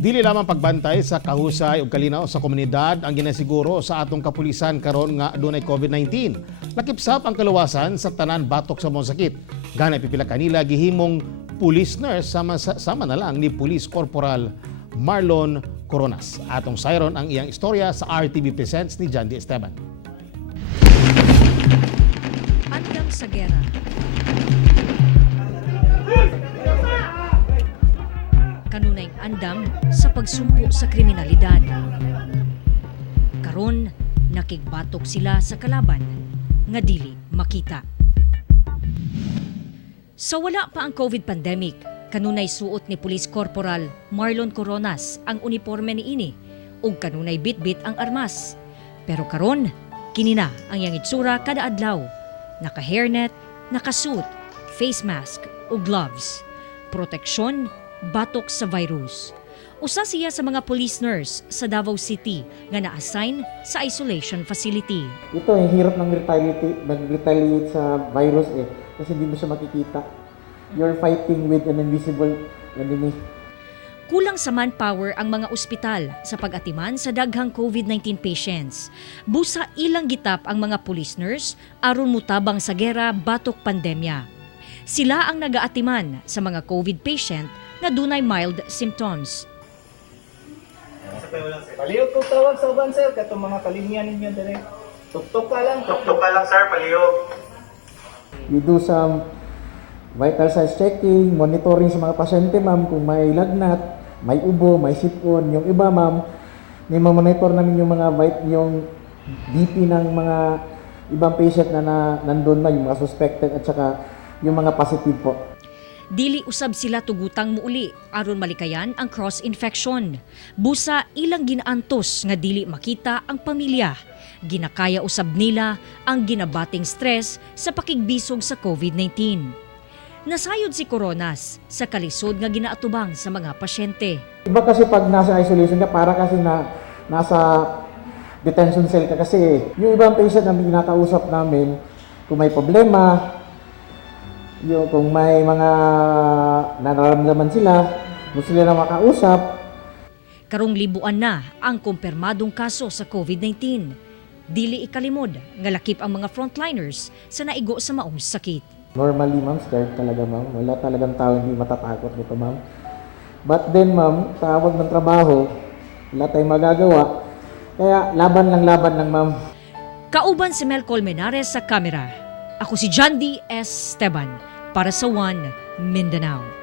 Dili lamang pagbantay sa kahusay ug kalinaw sa komunidad ang ginasiguro sa atong kapulisan karon nga adunay COVID-19. Nakipsap ang kaluwasan sa tanan batok sa mga sakit. Ganay pipila kanila gihimong police nurse sama na lang ni Police Corporal Marlon Coronas. Atong sayron ang iyang istorya sa RTV Presents ni Jandy Esteban. Andam sa gera. Kanunay andam sa pagsumpo sa kriminalidad. Karon nakigbatok sila sa kalaban nga dili makita. Sa wala pa ang COVID pandemic, kanunay suot ni Police Corporal Marlon Coronas ang uniforme niini ug kanunay bitbit ang armas. Pero karon kini na ang iyang itsura kada adlaw. Naka-hairnet, naka-suit, face mask ug gloves. Proteksyon batok sa virus. Usa siya sa mga police nurse sa Davao City nga na-assign sa isolation facility. Ito, hirap ng nag-retaliate sa virus kasi hindi mo siya makikita. You're fighting with an invisible enemy. Kulang sa manpower ang mga ospital sa pag-atiman sa daghang COVID-19 patients. Busa ilang gitap ang mga police nurse aron mutabang sa gera batok pandemya. Sila ang nagaatiman sa mga COVID patient na dunay mild symptoms. Palihog kong tawag sa uban, sir. Katong mga kalinyan ninyo dire. Tuktok ka lang, sir. Palihog. We do some vital signs checking, monitoring sa mga pasyente, ma'am, kung may lagnat, may ubo, may sipon. Yung iba, ma'am, monitor namin yung mga yung BP ng mga ibang patient na nandun na, yung mga suspected at saka yung mga positive po. Dili usab sila tugutang muuli aron malikayan ang cross-infection. Busa ilang ginaantos nga dili makita ang pamilya. Ginakaya usab nila ang ginabating stress sa pakigbisog sa COVID-19. Nasayod si Coronas sa kalisod nga ginaatubang sa mga pasyente. Iba kasi pag nasa isolation ka, para kasi nasa detention cell ka kasi. Yung ibang patient na kinakausap namin, kung may problema, kung may mga nararamdaman sila, gusto nila makausap. Karong libuan na ang kumpirmadong kaso sa COVID-19. Dili ikalimod nga lakip ang mga frontliners sa naigo sa maong sakit. Normally, ma'am, scared talaga, ma'am. Wala talagang tao hindi matatakot nito, ma'am. But then, ma'am, tawag ng trabaho, wala tayong magagawa. Kaya laban lang, ma'am. Kauban si Mel Colmenares sa kamera. Ako si Jandy Esteban para sa One Mindanao.